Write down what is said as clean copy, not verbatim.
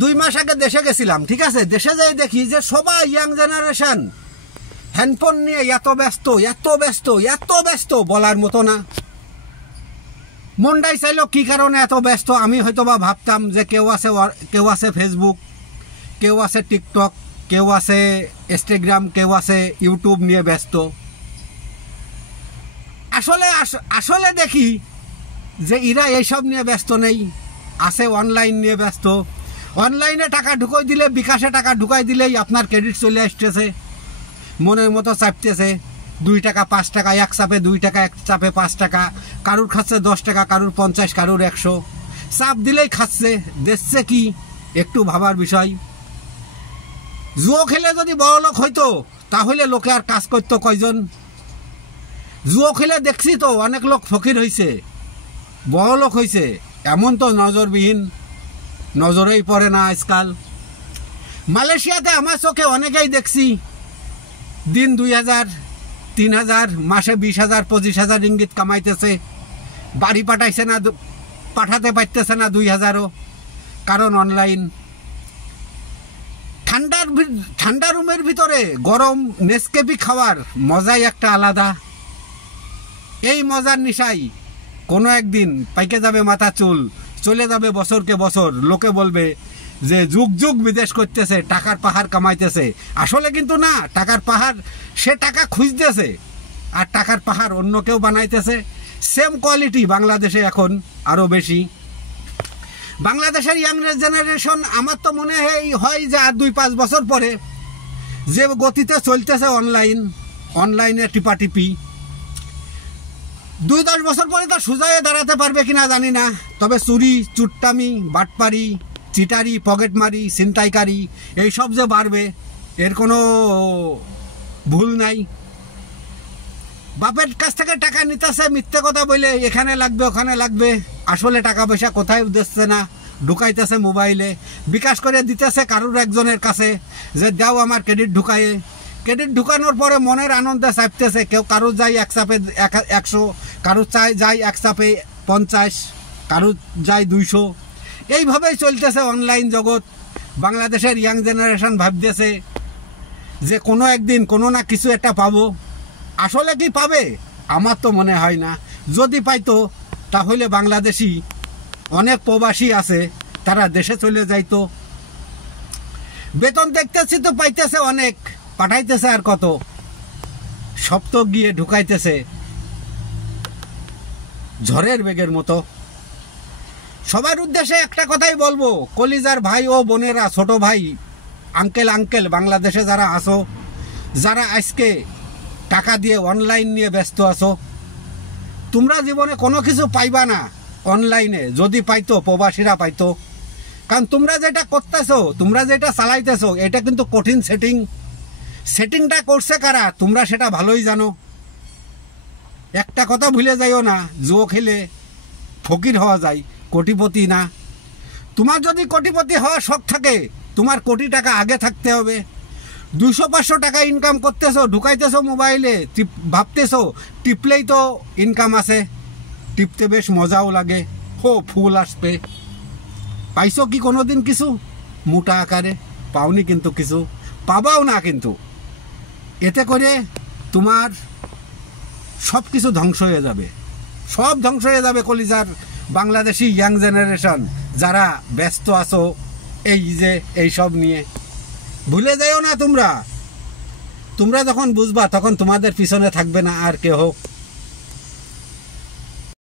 2 মাস আগে দেশে গেছিলাম, ঠিক আছে। দেশে যাই দেখি যে সবাই ইয়াং জেনারেশন হ্যান্ডফোন নিয়ে এত ব্যস্ত এত ব্যস্ত এত ব্যস্ত বলার মতো না। মনটাই চাইলো কি কারণে এত ব্যস্ত। আমি হয়তো বা ভাবতাম যে কেউ আছে ফেসবুক, কেউ আছে টিকটক, কেউ আছে ইনস্টাগ্রাম, কেউ আছে ইউটিউব নিয়ে ব্যস্ত। আসলে দেখি যে এরা এইসব নিয়ে ব্যস্ত নেই, আছে অনলাইন নিয়ে ব্যস্ত। অনলাইনে টাকা ঢুকাই দিলে, বিকাশে টাকা ঢুকাই দিলেই আপনার ক্রেডিট চলে আসতেছে, মনের মতো চাপতেছে। 2 টাকা 5 টাকা, এক চাপে 2 টাকা, এক চাপে 5 টাকা, কারুর খাচ্ছে 10 টাকা, কারুর 50, কারুর 100। চাপ দিলেই খাচ্ছে। দেখছে কি একটু ভাবার বিষয়। জুয়ো খেলে যদি বড় লোক হইতো তাহলে লোকে আর কাজ করতো কয়জন? জুয়ো খেলে দেখছি তো অনেক লোক ফকির হয়েছে, বড় লোক হয়েছে। এমন তো নজরবিহীন, নজরেই পড়ে না আজকাল। মালয়েশিয়াতে আমার চোখে অনেকেই দেখছি দিন 2000, 3000, মাসে 20,000, 25,000 রিঙ্গিত কামাইতেছে। বাড়ি পাঠাতে পারতেছে না 2000ও, কারণ অনলাইন। ঠান্ডা রুমের ভিতরে গরম নেসকেফি খাওয়ার মজাই একটা আলাদা। এই মজার নিশাই কোনো একদিন পাইকে যাবে মাথা চুল, চলে যাবে বছরকে বছর। লোকে বলবে যে যুগ যুগ বিদেশ করতেছে, টাকার পাহাড় কামাইতেছে। আসলে কিন্তু না, টাকার পাহাড় সে টাকা খুঁজতেছে, আর টাকার পাহাড় অন্য কেউ বানাইতেছে। সেম কোয়ালিটি বাংলাদেশে এখন আরও বেশি। বাংলাদেশের ইয়াং জেনারেশন আমার তো মনে হয় যে আর 2-5 বছর পরে যে গতিতে চলতেছে অনলাইনে টিপাটিপি, 2-10 বছর পরে তা সোজায় দাঁড়াতে পারবে কিনা জানি না। তবে চুরি, চুট্টামি, বাটপারি, চিটারি, পকেটমারি, ছিনতাইকারি এইসব যে বাড়বে এর কোনো ভুল নাই। বাপের কাছ থেকে টাকা নিতেছে মিথ্যে কথা বলে, এখানে লাগবে ওখানে লাগবে। আসলে টাকা পয়সা কোথায় দিচ্ছে না, ঢুকাইতেছে মোবাইলে, বিকাশ করে দিতেছে কারুর একজনের কাছে যে দাও আমার ক্রেডিট ঢুকায়ে। ক্রেডিট ঢুকানোর পরে মনের আনন্দে চাপতেছে। কারুর যাই এক চাপে 100, কারুর যাই এক চাপে 50, কারুর যাই 200। এইভাবেই চলতেছে অনলাইন জগৎ। বাংলাদেশের ইয়াং জেনারেশন ভাবতেছে যে কোনো একদিন কোনো না কিছু একটা পাবো। আসলে কি পাবে? আমার তো মনে হয় না। যদি পাইতো তাহলে বাংলাদেশি অনেক প্রবাসী আছে, তারা দেশে চলে যাইতো। বেতন দেখতেছি তো পাইতেছে অনেক, পাঠাইতেছে আর কত, সব তো গিয়ে ঢুকাইতেছে ঝড়ের বেগের মতো। সবার উদ্দেশ্যে একটা কথাই বলবো, কলিজার ভাই ও বোনেরা, ছোট ভাই, আঙ্কেল বাংলাদেশে যারা আসো, যারা আজকে টাকা দিয়ে অনলাইন নিয়ে ব্যস্ত আছো, তোমরা জীবনে কোনো কিছু পাইবা না অনলাইনে। যদি পাইতো প্রবাসীরা পাইতো। কারণ তোমরা যেটা করতেছো, তোমরা যেটা চালাইতেছো, এটা কিন্তু কঠিন সেটিংটা করছে কারা তোমরা সেটা ভালোই জানো। একটা কথা ভুলে যাইও না, জুয়ো খেলে ফকির হওয়া যায়, কোটিপতি না। তোমার যদি কোটিপতি হওয়ার শখ থাকে, তোমার কোটি টাকা আগে থাকতে হবে। 200-500 টাকা ইনকাম করতেছো, ঢুকাইতেছো মোবাইলে, ভাবতেছো টিপলেই তো ইনকাম আছে, টিপতে বেশ মজাও লাগে, ফুল আসবে। পাইছো কি কোনোদিন কিছু মোটা আকারে? পাওনি কিন্তু কিছু, পাবাও না কিন্তু। এতে করে তোমার সব কিছু ধ্বংস হয়ে যাবে, সব ধ্বংস হয়ে যাবে। কলিজার বাংলাদেশি ইয়াং জেনারেশন যারা ব্যস্ত আছো এই সব নিয়ে, ভুলে যাইও না তোমরা যখন বুঝবা তখন তোমাদের পিছনে থাকবে না আর কেউ।